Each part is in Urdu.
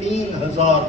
3000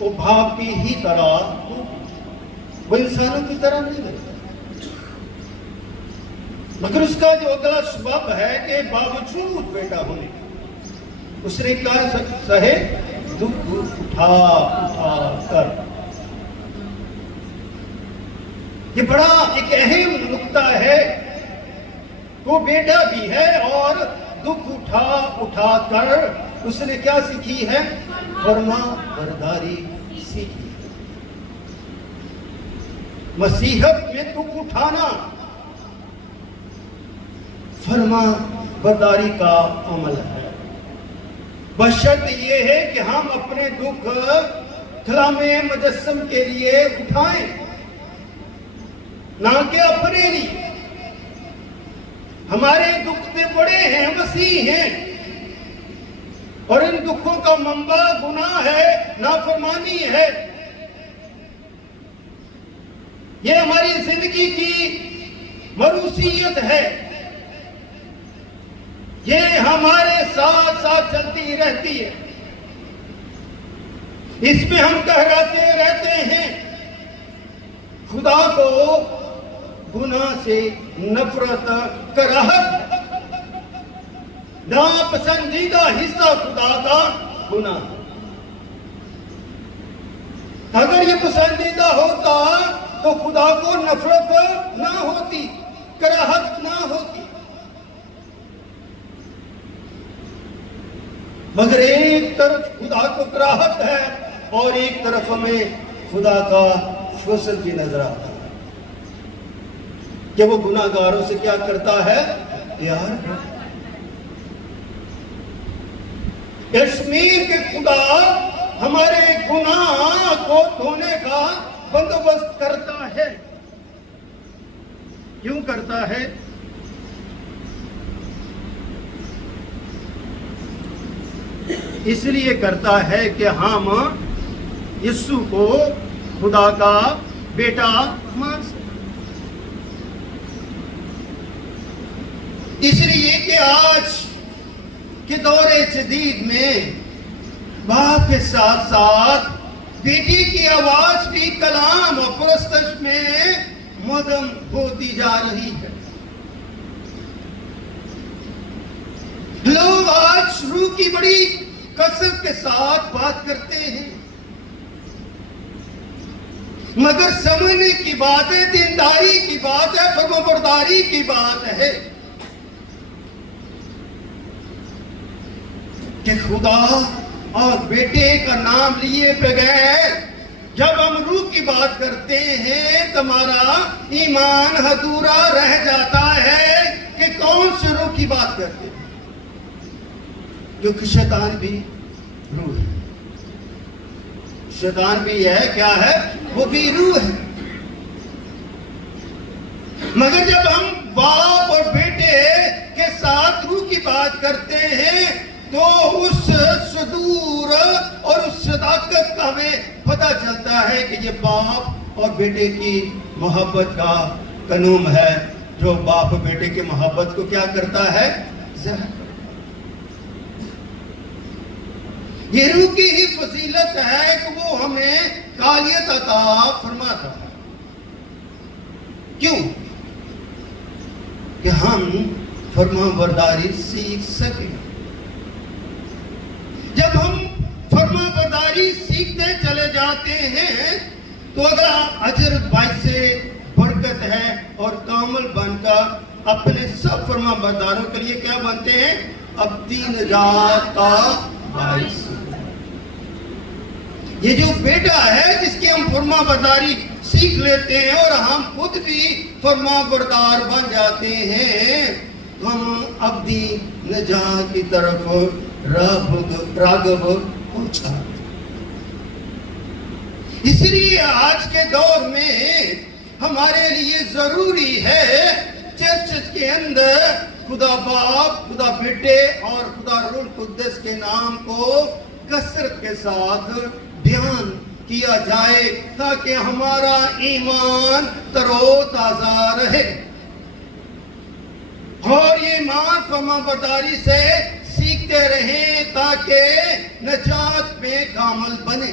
وہ باپ کی ہی طرح ہو، وہ انسانوں کی طرح نہیں رہتا، مگر اس کا جو اگلا سبب ہے کہ باوجود بیٹا ہونے اس نے کیا سہے؟ دکھ اٹھا کر۔ یہ بڑا ایک اہم نقطہ ہے، وہ بیٹا بھی ہے اور دکھ اٹھا کر اس نے کیا سیکھی ہے؟ فرما برداری سیکھی۔ مسیحت میں دکھ اٹھانا فرما برداری کا عمل ہے، بشرط یہ ہے کہ ہم اپنے دکھ کلام مجسم کے لیے اٹھائیں، نہ کہ اپنے لیے۔ ہمارے دکھ سے بڑے ہیں، مسیح ہیں، اور ان دکھوں کا منبع گناہ ہے، نافرمانی ہے۔ یہ ہماری زندگی کی مروثیت ہے، یہ ہمارے ساتھ ساتھ چلتی رہتی ہے، اس میں ہم کہراتے رہتے ہیں۔ خدا کو گناہ سے نفرت، کراہت، ناپسندیدہ حصہ خدا کا گناہ۔ اگر یہ پسندیدہ ہوتا تو خدا کو نفرت نہ ہوتی، کراہت نہ ہوتی، مگر ایک طرف خدا کو کراہت ہے اور ایک طرف ہمیں خدا کا فضل بھی نظر آتا ہے کہ وہ گناہ گاروں سے کیا کرتا ہے؟ پیار کرتا ہے۔ کشمیر کے خدا ہمارے گناہ کو دھونے کا بندوبست کرتا ہے۔ کیوں کرتا ہے؟ اس لیے کرتا ہے کہ ہم یسوع کو خدا کا بیٹا مان سکیں۔ اس لیے کہ آج کے دور جدید میں باپ کے ساتھ ساتھ بیٹی کی آواز بھی کلام اور پرستش میں مدم ہوتی جا رہی ہے۔ لوگ آج روح کی بڑی کثرت کے ساتھ بات کرتے ہیں، مگر سمجھنے کی بات ہے، دینداری کی بات ہے، فرمانبرداری کی بات ہے کہ خدا اور بیٹے کا نام لیے بغیر جب ہم روح کی بات کرتے ہیں تو ہمارا ایمان ادھورا رہ جاتا ہے کہ کون سے روح کی بات کرتے ہیں، کیونکہ شیطان بھی روح ہے، شیطان بھی ہے، کیا ہے؟ وہ بھی روح ہے۔ مگر جب ہم باپ اور بیٹے کے ساتھ روح کی بات کرتے ہیں تو اس صدور اور اس صداقت کا ہمیں پتہ چلتا ہے کہ یہ باپ اور بیٹے کی محبت کا قانون ہے، جو باپ اور بیٹے کی محبت کو کیا کرتا ہے؟ ظاہر۔ یہ روح کی ہی فضیلت ہے کہ وہ ہمیں کالیت عطا فرماتا ہے۔ کیوں؟ کہ ہم فرمانبرداری سیکھ سکیں۔ جب ہم فرمانبرداری سیکھتے چلے جاتے ہیں تو اگر اجر باعث برکت ہے اور کامل بن کر اپنے سب فرمانبرداروں کے لیے کیا بنتے ہیں؟ ابدی نجات کا باعث۔ یہ جو بیٹا ہے جس کی ہم فرمانبرداری سیکھ لیتے ہیں اور ہم خود بھی فرمانبردار بن جاتے ہیں، ہم ابدی نجات کی طرف راغب ہو جاتے ہیں۔ اس لیے آج کے دور میں ہمارے لیے ضروری ہے چرچ کے اندر خدا باپ، خدا بیٹے اور خدا روح القدس کے نام کو کثرت کے ساتھ بیان کیا جائے تاکہ ہمارا ایمان ترو تازہ رہے اور یہ ایمان فرمانبرداری سے سیکھتے رہیں تاکہ نجات میں کامل بنے۔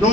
9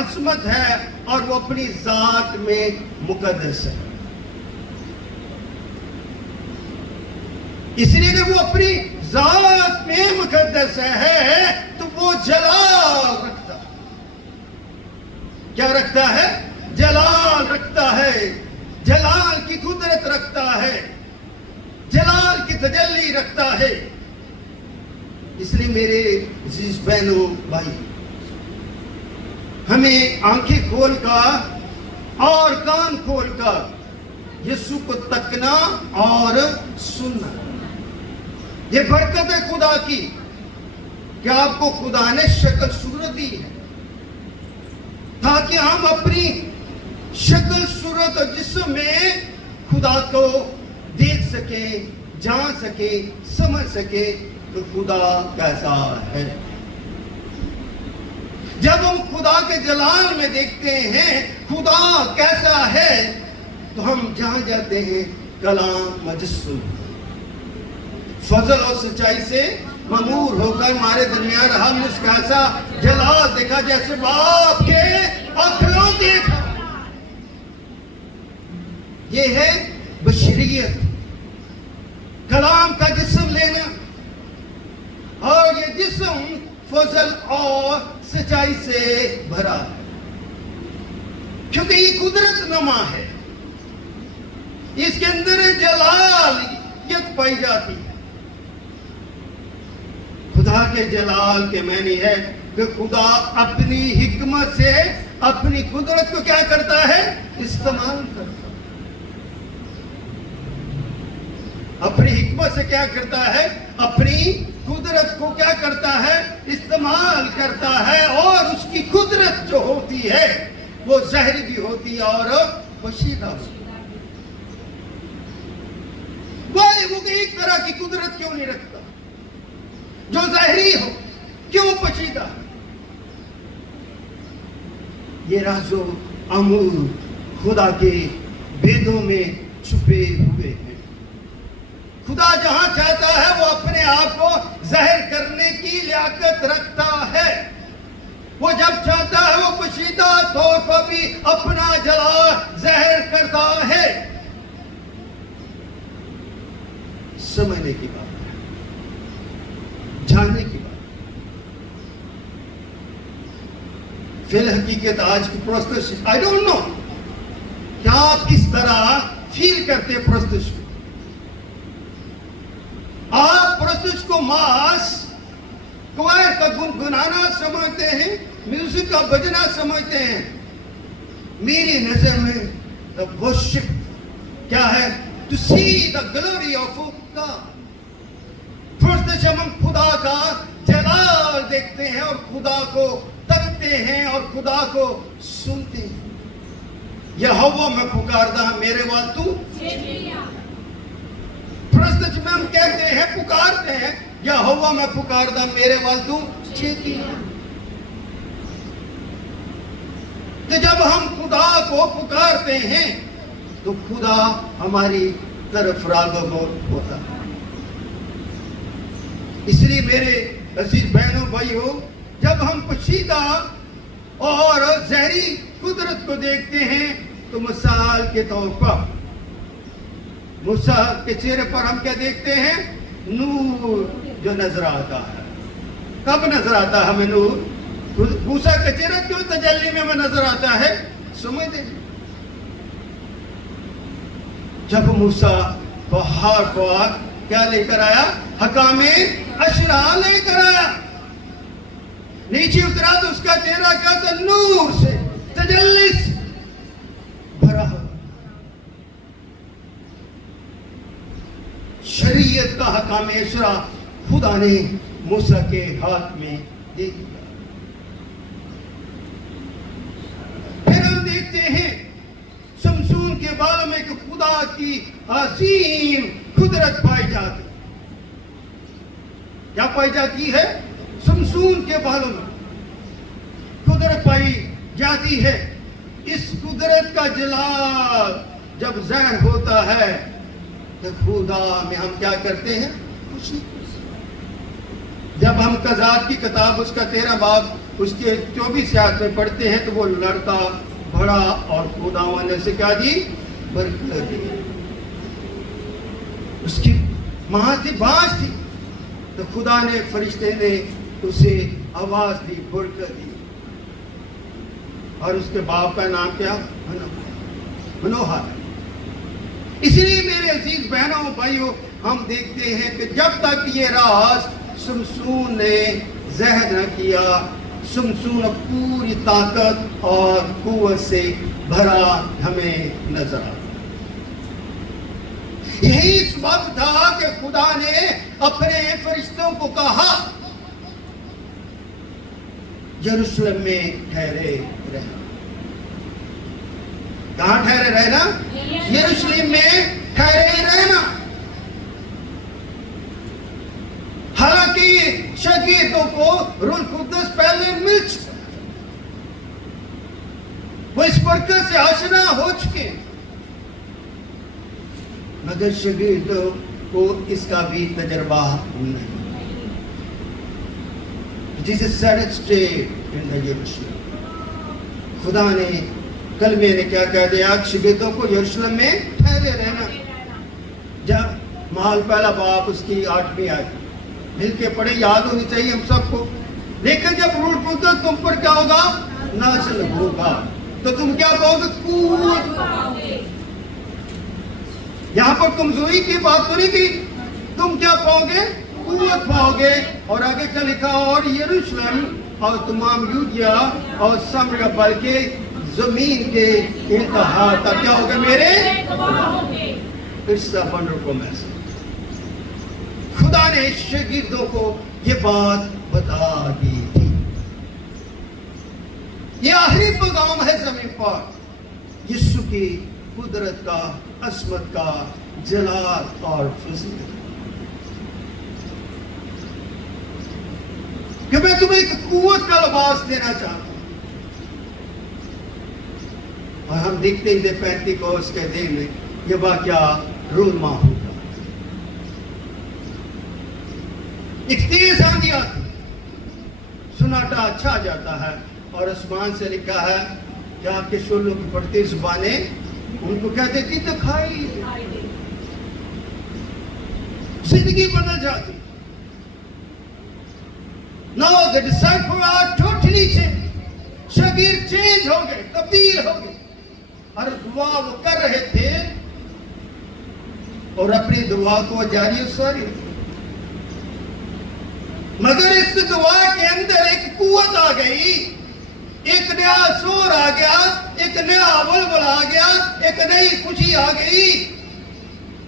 عظمت ہے اور وہ اپنی ذات میں مقدس ہے. اس لیے کہ وہ اپنی ذات میں مقدس ہے تو وہ جلال رکھتا ہے. کیا رکھتا ہے؟ جلال رکھتا ہے. جلال کی قدرت رکھتا ہے. جلال کی تجلی رکھتا ہے. اس لیے میرے عزیز بہنوں بھائی، ہمیں آنکھیں کھول کر اور کان کھول کر یسوع کو تکنا اور سننا. یہ برکت ہے خدا کی کہ آپ کو خدا نے شکل صورت دی ہے تاکہ ہم اپنی شکل صورت اور جسم میں خدا کو دیکھ سکیں، جان سکیں، سمجھ سکیں تو خدا کیسا ہے. جب ہم خدا کے جلال میں دیکھتے ہیں خدا کیسا ہے تو ہم جان جاتے ہیں کلام مجسم فضل اور سچائی سے مامور ہو کر ہمارے درمیان رہا. ہم نے اس کا ایسا جلال دیکھا جیسے باپ کے آنکھوں دیکھا. یہ ہے بشریت، کلام کا جسم لینا، اور یہ جسم فضل اور سچائی سے بھرا ہے کیونکہ یہ قدرت نما ہے. اس کے اندر جلالیت پائی جاتی ہے. خدا کے جلال کے معنی ہے کہ خدا اپنی حکمت سے اپنی قدرت کو کیا کرتا ہے؟ استعمال کرتا ہے. اپنی حکمت سے کیا کرتا ہے؟ اپنی قدرت کو کیا کرتا ہے؟ استعمال کرتا ہے. اور اس کی قدرت جو ہوتی ہے وہ زہری بھی ہوتی ہے اور پوشیدہ ہوتی ہے. وہ ایک طرح کی قدرت کیوں نہیں رکھتا جو زہری ہو؟ کیوں پوشیدہ؟ یہ راز و امور خدا کے بیدوں میں چھپے ہوئے ہیں. خدا جہاں چاہتا ہے وہ اپنے آپ کو ظاہر کرنے کی لیاقت رکھتا ہے. وہ جب چاہتا ہے وہ پوشیدہ طور پر بھی اپنا جلال ظاہر کرتا ہے. سمجھنے کی بات ہے، جاننے کی بات. فی الحقیقت آج کی پرستش I don't know کیا آپ کس طرح فیل کرتے پرستش کو. آپ پرستش کو ماس کوائر کا گنگنانا سمجھتے ہیں، میوزک کا بجنا سمجھتے ہیں. میری نظر میں the worship کیا ہے؟ to see the glory of God. پرستش ہم خدا کا جلال دیکھتے ہیں اور خدا کو تکتے ہیں اور خدا کو سنتے ہیں. یہوہ میں پکاردا میرے وال تو پرستش میں ہم کہتے ہیں، پکارتے ہیں، یہوہ میں پکاردا میرے وال تو چیتیا. کہ جب ہم خدا کو پکارتے ہیں تو خدا ہماری طرف راغب ہوتا ہے. اس لیے میرے عزیز بہنوں بھائیوں، جب ہم پوشیدہ اور ظاہری قدرت کو دیکھتے ہیں تو مثال کے طور پر موسیٰ کے چہرے پر ہم کیا دیکھتے ہیں؟ نور جو نظر آتا ہے. کب نظر آتا ہے ہمیں نور؟ موسیٰ کا چہرہ کیوں تجلی میں ہمیں نظر آتا ہے؟ سمجھ دیں. جب موسیٰ پہاڑ پر کیا لے کر آیا؟ حکام اشرا لے کر آیا. نیچے اترا تو اس کا چہرہ کیا تھا؟ نور سے، تجلی سے بھرا ہوا. شریعت کا حکام اشرا خدا نے موسیٰ کے ہاتھ میں دے دیا. پھر ہم دیکھتے ہیں شمشون کے بالوں میں کہ خدا کی عظیم قدرت پائی جاتی. کیا پائی جاتی ہے؟ شمشون کے بالوں میں قدرت پائی جاتی ہے. اس قدرت کا جلال جب ظاہر ہوتا ہے تو خدا میں ہم کیا کرتے ہیں؟ خوشی. جب ہم قضات کی کتاب اس کا 13 باب اس کے 24 آیت میں پڑھتے ہیں تو وہ لڑکا بڑا اور خداوند نے اسے کیا دی؟ برکت دی. اس کی ماں تھی، بانج تھی، تو خدا نے فرشتے نے اسے آواز دی، برکت دی. اور اس کے باپ کا نام کیا؟ منوہا. اس لیے میرے عزیز بہنوں بھائیوں، ہم دیکھتے ہیں کہ جب تک یہ راز سمسون نے ظاہر نہ کیا، سمسون پوری طاقت اور قوت سے بھرا ہمیں نظر آتا. یہی سبب تھا کہ خدا نے اپنے فرشتوں کو کہا یروشلم میں ٹھہرے رہنا. کہاں ٹھہرے رہنا؟ یروشلم میں ٹھہرے رہنا. حالانکہ شاگردوں کو روح القدس پہلے مل چکا، وہ اس برکت سے آشنا ہو چکے، مگر شاگردوں کو اس کا بھی تجربہ نہیں. Jesus said it straight in the Jerusalem. خدا نے کلمے نے کیا کہہ دیا؟ شاگردوں کو یروشلم میں ٹھہرے رہنا. جب مال پہلا باب اس کی 8ویں آیت مل کے پڑھے، یاد ہونی چاہیے ہم سب کو. لیکن جب روح القدس تم پر کیا ہوگا؟ نازل ہوگا، تو تم کیا پاؤ گے؟ قوت. یہاں پر کمزوری کی بات تو نہیں کی، تم کیا پاؤ گے؟ قوت پاؤ گے. اور آگے کیا لکھا؟ اور یروشلم اور تمام یہودیہ اور سامریا بلکہ زمین کے انتہا تک کیا ہوگے میرے؟ It's a wonderful message. خدا نے شاگردوں کو یہ بات بتا دی تھی. یہ آخری پیغام ہے زمین پر یسوع کی قدرت کا، عظمت کا، جلال اور فضیلت. کہ میں تمہیں ایک قوت کا لباس دینا چاہتا ہوں. اور ہم دیکھتے ہیں پینتیکوست کے دن میں یہ واقعہ رونما ہوگا. ایک تیز آندھی آتی، سناٹا چھا جاتا ہے، اور آسمان سے لکھا ہے کہ آپ کے شعلوں کی پڑتی زبانیں ان کو کہتے تھی دکھائی دے. زندگی بدل جاتی. Now the disciples are totally changed. شاگرد چینج ہو گئے، تبدیل ہو گئے. اور دعا وہ کر رہے تھے اور اپنی دعا کو جاری و ساری، مگر اس دعا کے اندر ایک قوت آ گئی، ایک نیا سور آ گیا، ایک نیا ولول آ گیا، ایک نئی خوشی آ گئی.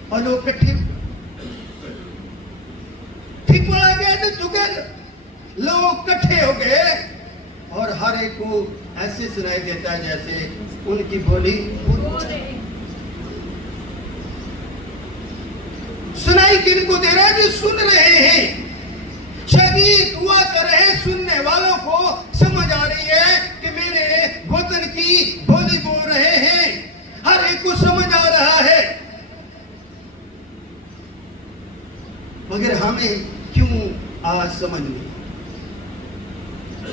اور لوگ کٹھے people are gathered together. لوگ کٹھے ہو گئے اور ہر ایک کو ایسے سنائی دیتا ہے جیسے ان کی بولی سنائی کن کو دے رہا ہے؟ جو سن رہے ہیں. شاگرد دعا کر رہے ہیں، سننے والوں کو سمجھ آ رہی ہے کہ میرے وطن کی بولی بول رہے ہیں. ہر ایک کو سمجھ آ رہا ہے. مگر ہمیں کیوں آج سمجھ نہیں؟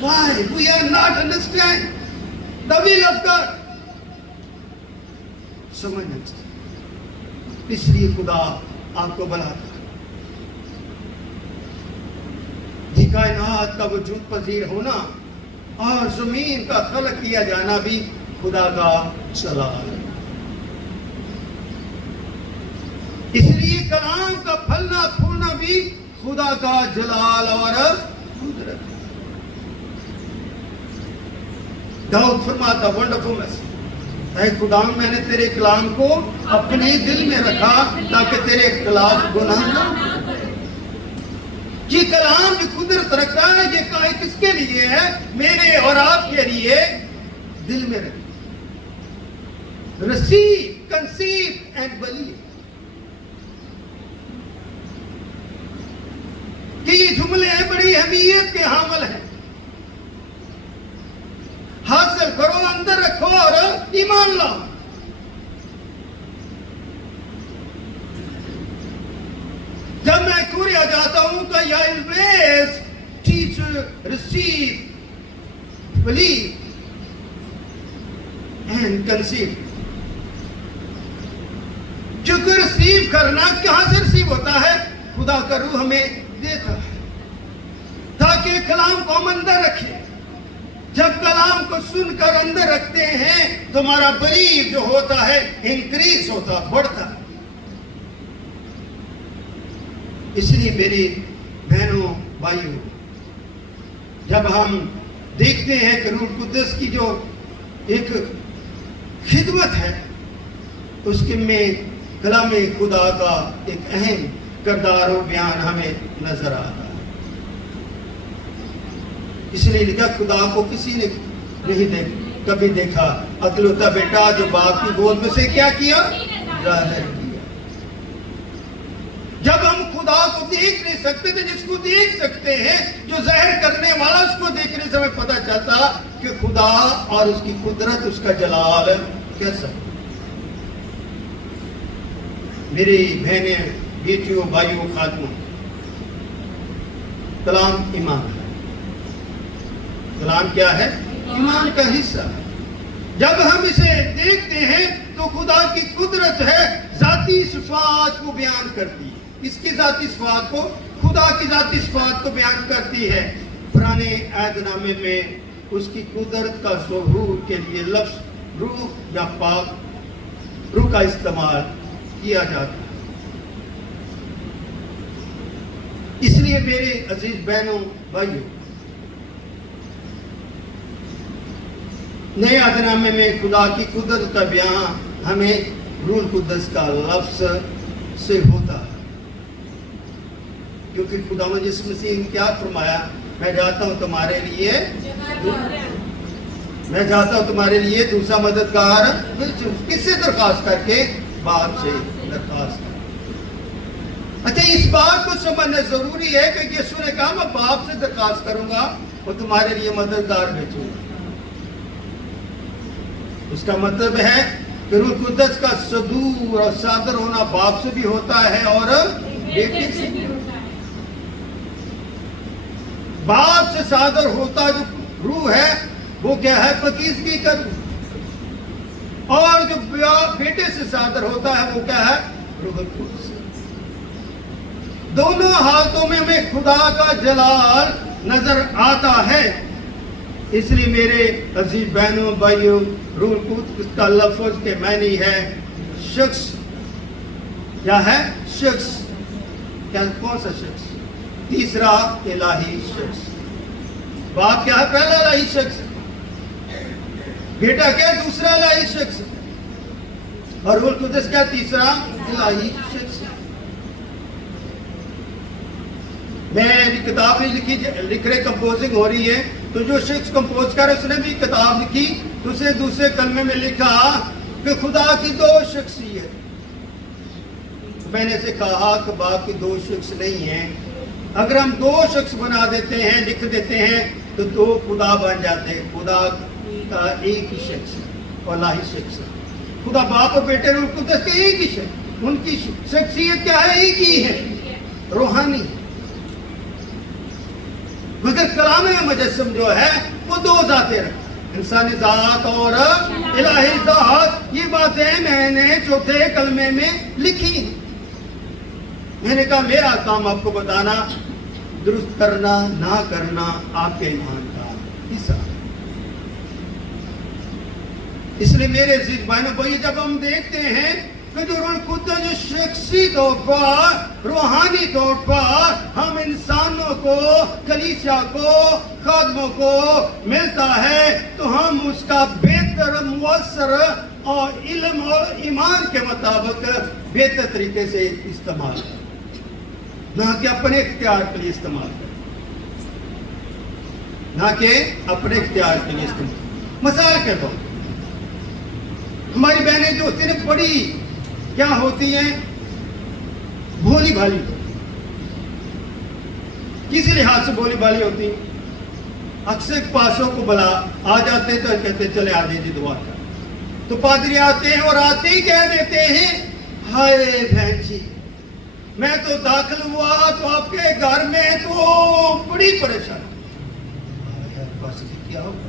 Why we are not understand the will of God? سمجھ نہیں سکتے. اس لیے خدا آپ کو بلاتا ہے. یہ کائنات کا وجود پذیر ہونا اور زمین کا خلق کیا جانا بھی خدا کا جلال ہے. اس لیے کلام کا پھلنا پھولنا بھی خدا کا جلال اور قدرت ہے. داؤد فرماتا ونڈرفل میسج، اے خدا میں نے تیرے کلام کو اپنے دل میں رکھا تاکہ تیرے خلاف گناہ نہ کرے. یہ کلام جو قدرت رکھتا ہے یہ کس کے لیے ہے؟ میرے اور آپ کے لیے. دل میں رکھیں. receive, conceive and believe. کہ یہ جملے بڑی اہمیت کے حامل ہیں. حاصل کرو، اندر رکھو اور ایمان لاؤ. جب میں کوریا جاتا ہوں کہ یا always teach, receive believe and conceive. جو کہ ریسیو کرنا کہاں سے ریسیو ہوتا ہے؟ خدا کا روح ہمیں دیتا ہے تاکہ کلام کو ہم اندر رکھیں. جب کلام کو سن کر اندر رکھتے ہیں تو ہمارا بلیو جو ہوتا ہے انکریز ہوتا، بڑھتا. اس لیے میری بہنوں بھائیوں، جب ہم دیکھتے ہیں کہ روح القدس کی جو ایک خدمت ہے اس کے میں کلام خدا کا ایک اہم کردار و بیان ہمیں نظر آتا ہے. اس لیے لکھا خدا کو کسی نے نہیں کبھی دیکھا، اکلوتا بیٹا جو باپ کی گود میں سے کیا کیا؟ ظاہر کیا. جب ہم خدا کو دیکھ نہیں سکتے تھے، جس کو دیکھ سکتے ہیں جو ظاہر کرنے والا، اس کو دیکھنے سے ہمیں پتہ چلتا کہ خدا اور اس کی قدرت، اس کا جلال کیسا. میری بہنیں، بیٹیوں، بھائیوں، خاتموں، کلام ایمان ہے. کلام کیا ہے؟ ایمان کا حصہ. جب ہم اسے دیکھتے ہیں تو خدا کی قدرت ہے، ذاتی صفات کو بیان کرتی ہے. اس کی ذاتی صفات کو، خدا کی ذاتی صفات کو بیان کرتی ہے. پرانے عہد نامے میں اس کی قدرت کا ظہور کے لیے لفظ روح یا پاک روح کا استعمال کیا جاتا ہے. اس لیے میرے عزیز بہنوں بھائیوں، نئے عہد نامے میں خدا کی قدرت کا بیان ہمیں روح القدس کا لفظ سے ہوتا ہے. کیونکہ خدا نے جس مسیح نے کیا فرمایا، میں جاتا ہوں تمہارے لیے دوسرا مددگار. کس سے درخواست کر کے؟ باپ سے درخواست کر. اچھا، اس بات کو سمجھنا ضروری ہے کہ یسوع نے کہا میں باپ سے درخواست کروں گا اور تمہارے لیے مددگار بھیجوں گا. اس کا مطلب ہے کہ روح القدس کا صدور اور صادر ہونا باپ سے بھی ہوتا ہے اور بیٹے سے بھی ہوتا ہے. باپ سے صادر ہوتا جو روح ہے وہ کیا ہے؟ پاکیزگی کا روح. اور جو بیٹے سے صادر ہوتا ہے وہ کیا ہے؟ روح القدس. دونوں حالتوں میں ہمیں خدا کا جلال نظر آتا ہے. اس لیے میرے عزیز بہنوں بھائیوں، روح القدس کا لفظ کے معنی ہے شخص. کیا ہے؟ شخص. کون سا شخص؟ تیسرا الہی شخص. باپ کیا ہے؟ پہلا الہی شخص. بیٹا کیا ہے؟ دوسرا الہی شخص. اور روح القدس کیا؟ تیسرا الہی شخص. میں کتاب لکھ رہے، کمپوزنگ ہو رہی ہے، تو جو شخص کمپوز کر اس نے بھی کتاب لکھی تو اس نے دوسرے کلمے میں لکھا کہ خدا کی دو شخصیت. میں نے اسے کہا کہ باپ کی دو شخص نہیں ہیں. اگر ہم دو شخص بنا دیتے ہیں، لکھ دیتے ہیں تو دو خدا بن جاتے ہیں. خدا کا ایک ہی شخص اور الہی شخص. خدا باپ اور بیٹے روح القدس کے ایک ہی شخص. ان کی شخصیت کیا ہے؟ ایک ہی ہے، روحانی. مگر کلام مجسم جو ہے وہ دو ذاتیں رکھتا ہے، انسانی ذات اور الہی ذات. یہ باتیں میں نے چوتھے کلمے میں لکھی. میں نے کہا میرا کام آپ کو بتانا، درست کرنا نہ کرنا آپ کے ایمان کا حصہ. اس لیے میرے عزیز بھائیوں بھائی، جب ہم دیکھتے ہیں کہ جو روح القدس جو شخصی طور پر، روحانی طور پر ہم انسانوں کو، کلیسیا کو، خادموں کو ملتا ہے تو ہم اس کا بہتر، مؤثر اور علم اور ایمان کے مطابق بہتر طریقے سے استعمال کریں، نہ کہ اپنے اختیار کے لیے استعمال کریں، نہ کہ اپنے اختیار کے لیے استعمال. مثال کے طور ہماری بہنیں جو ہوتی ہیں بڑی کیا ہوتی ہیں؟ بھولی بھالی. کسی لحاظ سے بھولی بھالی ہوتی ہیں. اکثر پاسوں کو بلا آ جاتے ہیں تو کہتے چلے آ جی دعا کر. تو پادری آتے ہیں اور آتے ہی کہہ دیتے ہیں ہائے بہن جی میں تو داخل ہوا تو آپ کے گھر میں تو بڑی پریشانی. کیا ہوگا؟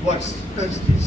What's this?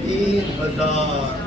3000।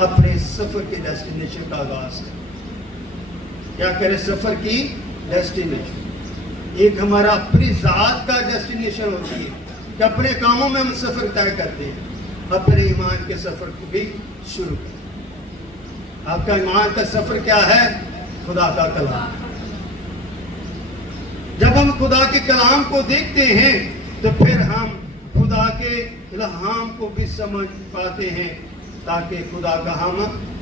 اپنے سفر کے ڈیسٹینیشن کا آغاز کریں. کیا کریں؟ سفر کی ڈیسٹینیشن. ایک ہمارا اپنی ذات کا ڈیسٹینیشن ہوتی ہے کہ اپنے کاموں میں ہم سفر طے کرتے ہیں. اپنے ایمان کے سفر کو بھی شروع کریں. آپ کا ایمان کا سفر کیا ہے؟ خدا کا کلام. جب ہم خدا کے کلام کو دیکھتے ہیں تو پھر ہم خدا کے الہام کو بھی سمجھ پاتے ہیں تاکہ خدا کا ہم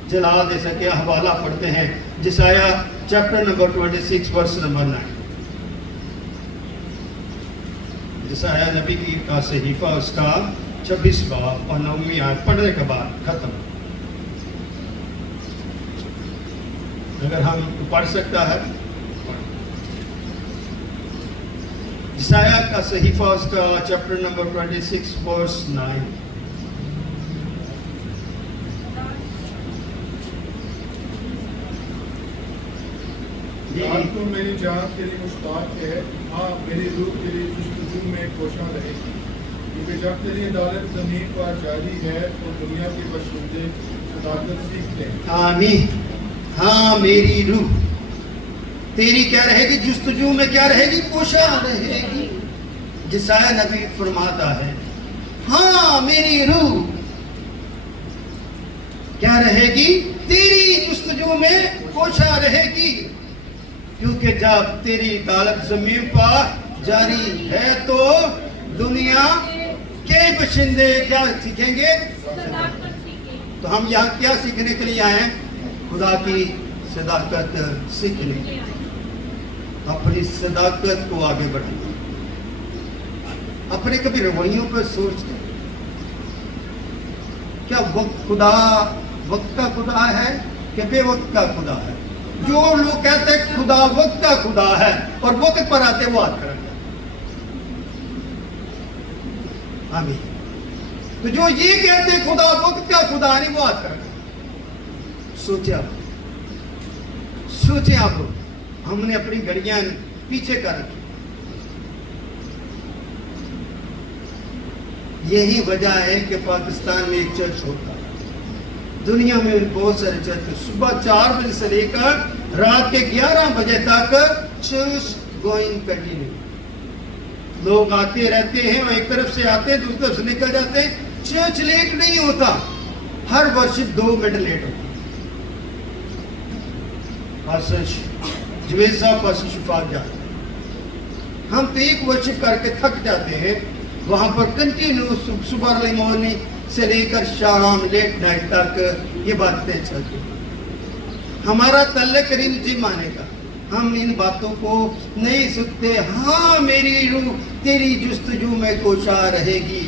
جلا دے سکے. حوالہ پڑھتے ہیں جسایا چیپٹر نمبر 26 ورس نمبر 9. جسایا نبی کی کا صحیفہ اس کا 26 باب اور 9ویں آیت پڑھنے کے بعد ختم. اگر ہم پڑھ سکتا ہے جسایا کا صحیفہ اس کا چیپٹر نمبر 26 ورس 9. رات کو میری جان تیری مشتاق ہے، ہاں میری روح تیری جستجو میں کوشاں رہے گی، کیونکہ جب تیری عدالت زمین پر جاری ہے تو دنیا کے باشندے صداقت سیکھتے ہیں. آمین. ہاں میری روح تیری کیا رہے گی؟ جستجو میں کیا رہے گی؟ کوشاں رہے گی. جسایا نبی فرماتا ہے ہاں میری روح کیا رہے گی؟ تیری جستجو میں کوشاں رہے گی، کیونکہ جب تیری عدالت زمین پر جاری ہے تو دنیا کے باشندے کیا سیکھیں گے؟ تو ہم یہاں کیا سیکھنے کے لیے آئے ہیں؟ خدا کی صداقت سیکھنے. اپنی صداقت کو آگے بڑھانا. اپنے کبھی رویوں پر سوچتے کیا خدا وقت کا خدا ہے کہ بے وقت کا خدا ہے؟ جو لوگ کہتے ہیں خدا وقت کا خدا ہے اور وقت پر آتے وہ ہاتھ کھڑا کرتے. آمین. تو جو یہ کہتے ہیں خدا وقت کا خدا نہیں وہ ہاتھ کھڑا کرتے. سوچے آپ ہم نے اپنی گھڑیاں پیچھے کر رکھی. یہی وجہ ہے کہ پاکستان میں ایک چرچ ہوتا ہے. دنیا میں بہت سارے چرچ صبح 4 بجے سے لے کر رات کے 11 بجے تک چرچ گوئنگ کنٹینیو. لوگ آتے رہتے ہیں اور ایک طرف سے آتے ہیں دوسری طرف سے نکل جاتے ہیں. چرچ لیٹ نہیں ہوتا، ہر ورشپ 2 منٹ لیٹ ہوتا. جوید صاحب پاسٹر شفاعت جاتے ہیں. ہم تو ایک ورشپ کر کے تھک جاتے ہیں. وہاں پر کنٹینیو صبح ارلی مارننگ سے لے کر شام لیٹ نائٹ تک یہ باتیں چلتی. ہمارا تعلق کریم جم آنے کا. ہم ان باتوں کو نہیں سنتے. ہاں میری روح تیری جستجو میں کوشاں رہے گی.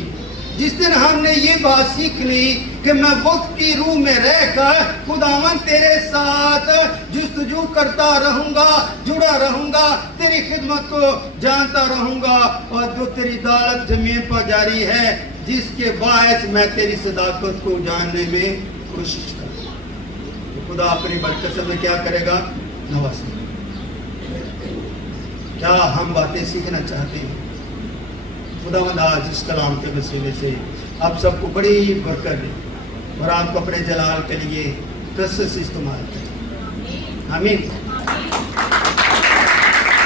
جس دن ہم نے یہ بات سیکھ لی کہ میں وقت کی روح میں رہ کر خداوند تیرے ساتھ جستجو کرتا رہوں گا، جڑا رہوں گا، تیری خدمت کو جانتا رہوں گا، اور جو تیری عدالت زمین پر جاری ہے جس کے باعث میں تیری صداقت کو جاننے میں کوشش کروں گا، تو خدا اپنی برکت سے کیا کرے گا؟ نوازے. کیا ہم باتیں سیکھنا چاہتے ہیں؟ خداوند آج اس کلام کے وسیلے سے آپ سب کو بڑی برکت دے اور آپ کو اپنے جلال کے لیے کثرت سے استعمال کریں. آمین.